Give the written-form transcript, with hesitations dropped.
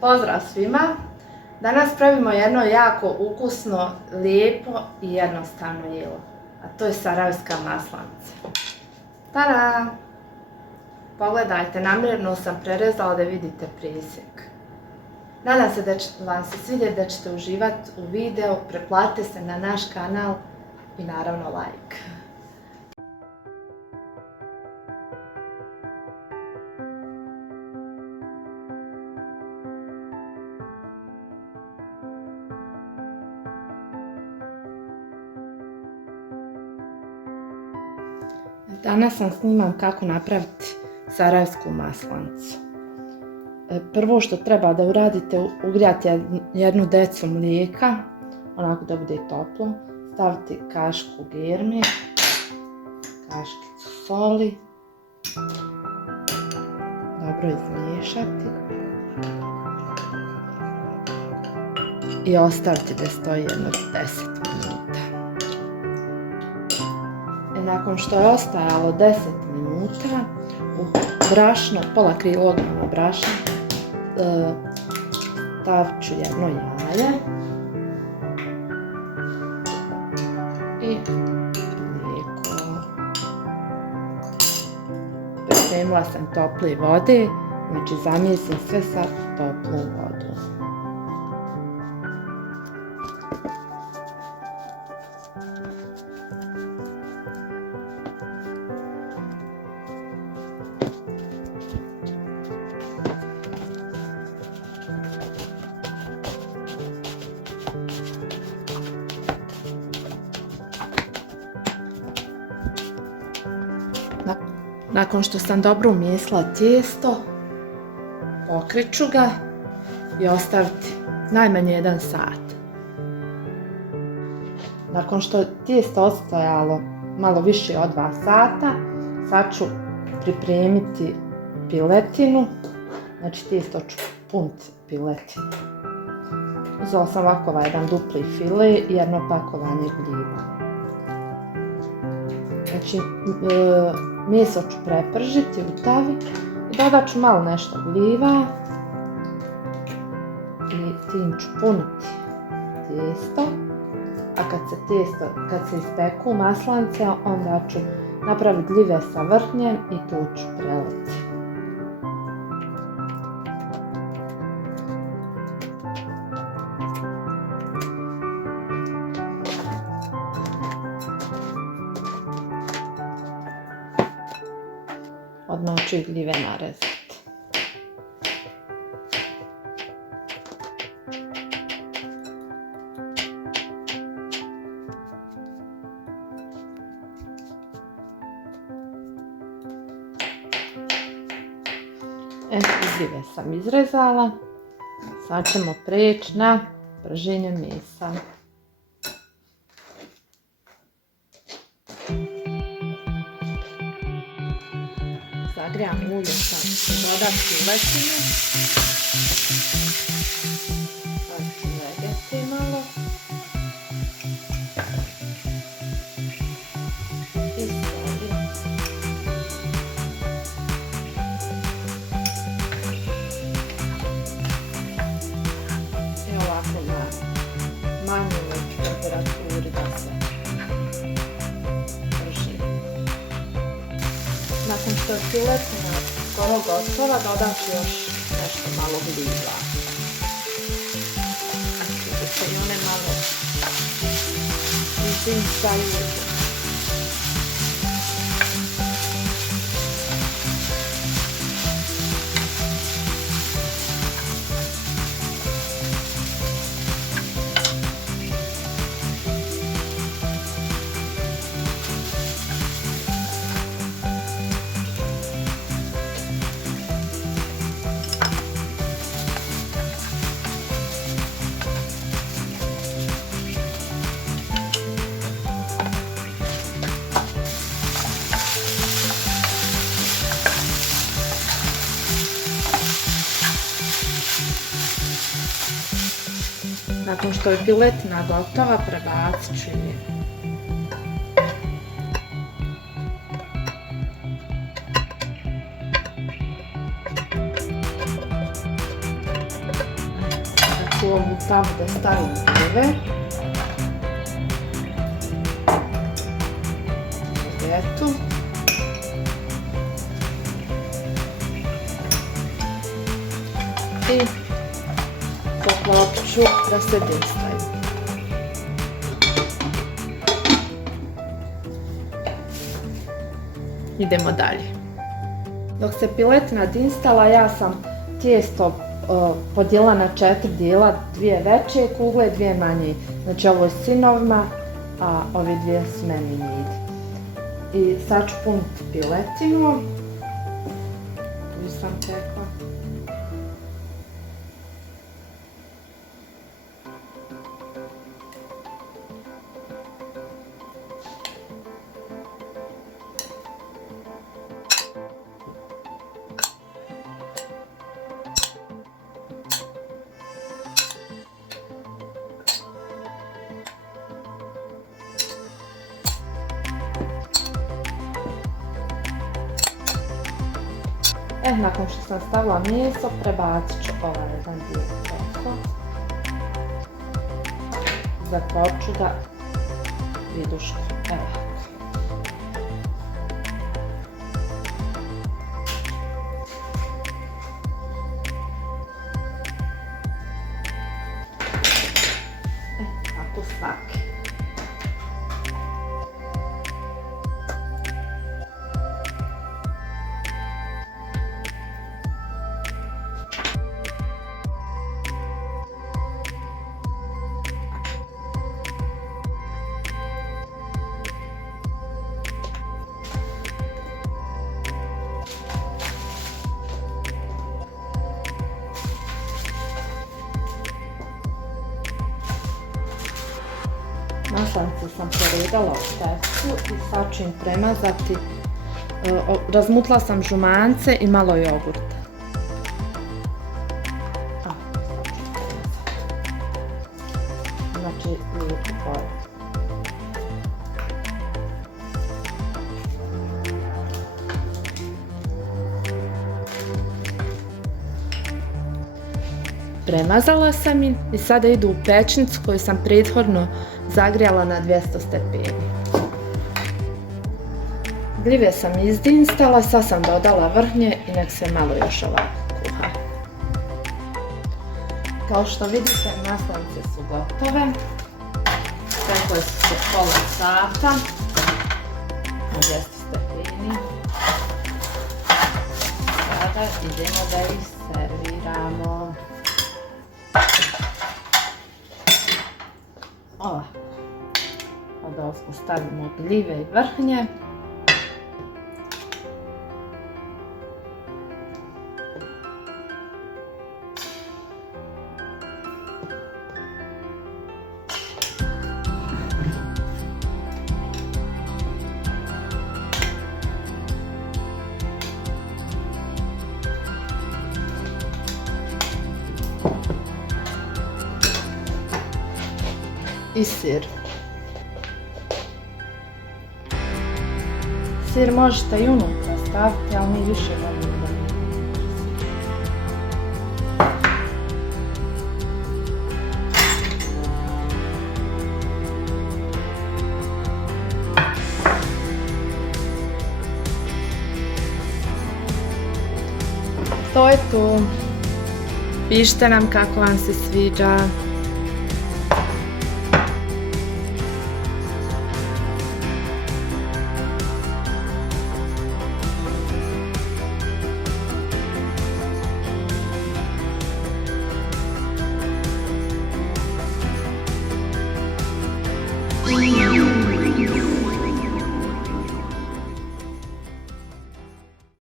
Pozdrav svima! Danas pravimo jedno jako ukusno, lijepo i jednostavno jelo, a to je sarajevska maslanica. Tada! Pogledajte, namjerno sam prerezala da vidite presjek. Nadam se da će vam se svidjeti, da ćete uživati u videu, pretplatite se na naš kanal i naravno like. Danas vam snimam kako napraviti sarajevsku maslanicu. Prvo što treba da uradite, ugrijati jednu decu mlijeka, onako da bude toplo, staviti kašku germe, kaškicu soli, dobro izmiješati i ostaviti da stoji jedno 10 minuta. Nakon što je ostajalo 10 minuta, u brašno, pola kilograma brašna, stavit ću jedno jaje i mlijeko. Pripremila sam tople vode, znači zamijesim sve sa toplom vodom. Nakon što sam dobro umjesila tijesto, pokrit ću ga i ostaviti najmanje 1 sat. Nakon što je tijesto ostajalo malo više od 2 sata, sad ću pripremiti piletinu, znači tijesto ću puniti piletinu. Uzela sam ovako jedan dupli file i jedno pakovanje gljiva. Znači, meso ću prepržiti u tavi i dodat ću malo nešto gljiva i tim ću puniti tijesto. A kad se ispeku maslanice, onda ću napraviti gljive sa vrhnjem i tu ću preliti. Odmah ću i gljive narezati. Gljive sam izrezala. Sad ćemo prijeći na prženje mesa. Zagrijam ulje, sam dodam piletinu, sad ću vegeti malo i soli. I ovako na manjoj temperaturi da se prži. Nakon što je piletina skoro gotova, dodat ću još nešto malo gljiva. Znači da se i one malo izdinsaju. Nakon što je piletina gotova, prebacit ću je samo da stavim gljive. Eto. I poklopit ću da se dinstaju. Idemo dalje. Dok se piletina dinstala, ja sam tijesto podijelila na 4 dijela, 2 veće kugle, 2 manje. Znači ovo je sinovima, a ovi 2 su meni njidi. I sad ću puniti piletinu. Tu sam tekla. Nakon što sam stavila meso, prebacit ću ovaj jedan dio preko. Zakoču ga viduškom. Evo. Tako svaki. Maslanice sam poredala u tefcu i sad ću im premazati. Razmutla sam žumance i malo jogurta. Znači, lijepo pored. Premazala sam ih i sada idu u pećnicu koju sam prethodno zagrijala na 200 stepeni. Gljive sam izdinstala, sad sam dodala vrhnje i nek se malo još ovako kuha. Kao što vidite, maslanice su gotove. Pekle su se pola sata na 200 stepeni. Sada idemo da ih serviramo. Ovako. Onda stavimo gljive i vrhnje. I sir. Sir možete i unutra staviti, ali mi više volimo da nije. To je to. Pišite nam kako vam se sviđa.